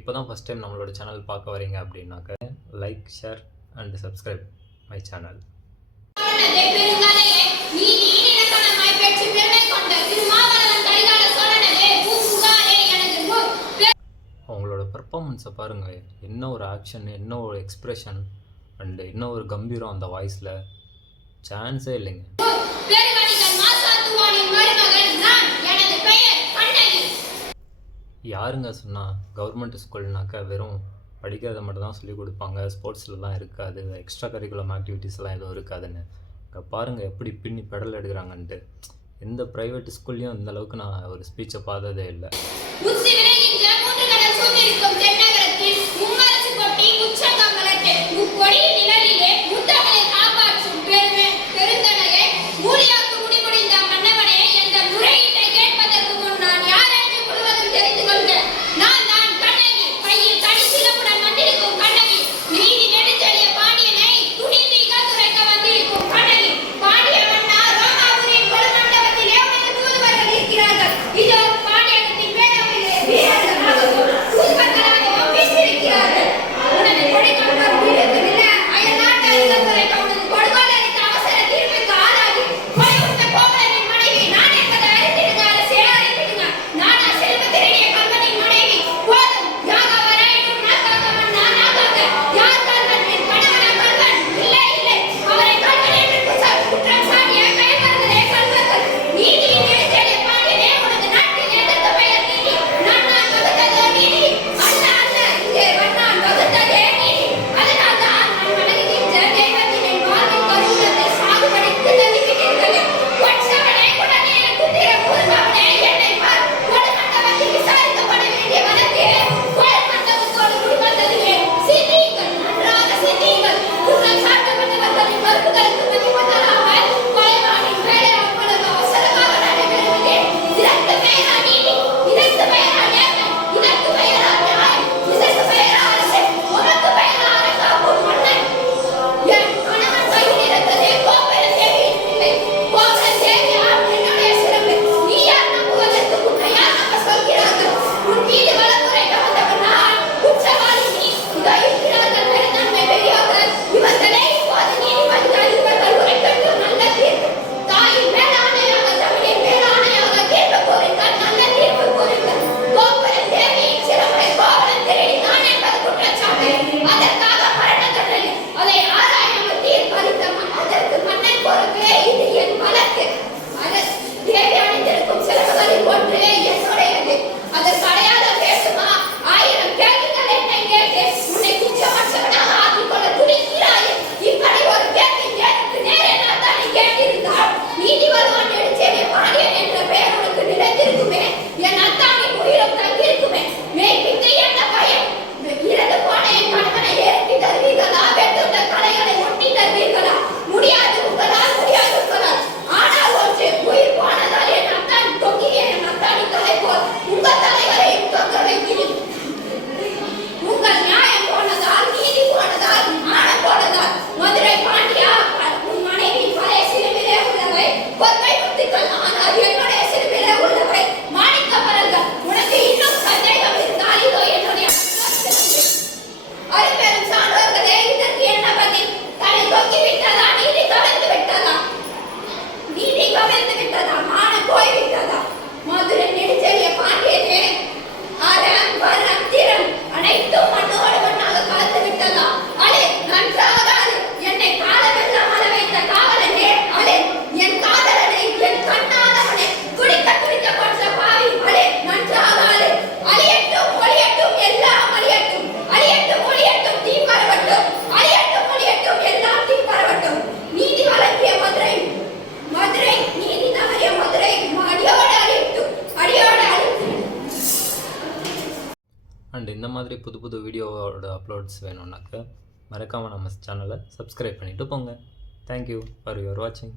இப்போ தான் first time நம்மளோட சேனல் பார்க்க வரீங்க அப்படின்னாக்க like share and subscribe my channel அவங்களோட பர்ஃபார்மன்ஸை பாருங்கள் என்ன ஒரு ஆக்ஷன் என்ன ஒரு எக்ஸ்ப்ரெஷன் அண்டு என்ன ஒரு கம்பீரம் அந்த வாய்ஸில் சான்ஸே இல்லைங்க. யாருங்க சொன்னால் கவர்மெண்ட் ஸ்கூல்னாக்கா வெறும் படிக்கிறத மட்டும் தான் சொல்லிக் கொடுப்பாங்க. ஸ்போர்ட்ஸில் தான் இருக்காது. எக்ஸ்ட்ரா கரிக்குலம் ஆக்டிவிட்டீஸ்லாம் எதுவும் இருக்காதுன்னு. இங்கே பாருங்கள் எப்படி பின்னி பெடல் எடுக்கிறாங்கன்ட்டு. எந்த ப்ரைவேட் ஸ்கூல்லையும் இந்த அளவுக்கு நான் ஒரு ஸ்பீச்சை பார்த்ததே இல்லை. அனைத்தும் அண்ட் இந்த மாதிரி புது புது வீடியோவோட அப்லோட்ஸ் வேணும்னாக்க மறக்காமல் நம்ம சேனலை சப்ஸ்கிரைப் பண்ணிவிட்டு போங்க. தேங்க்யூ ஃபார் யுவர் வாட்சிங்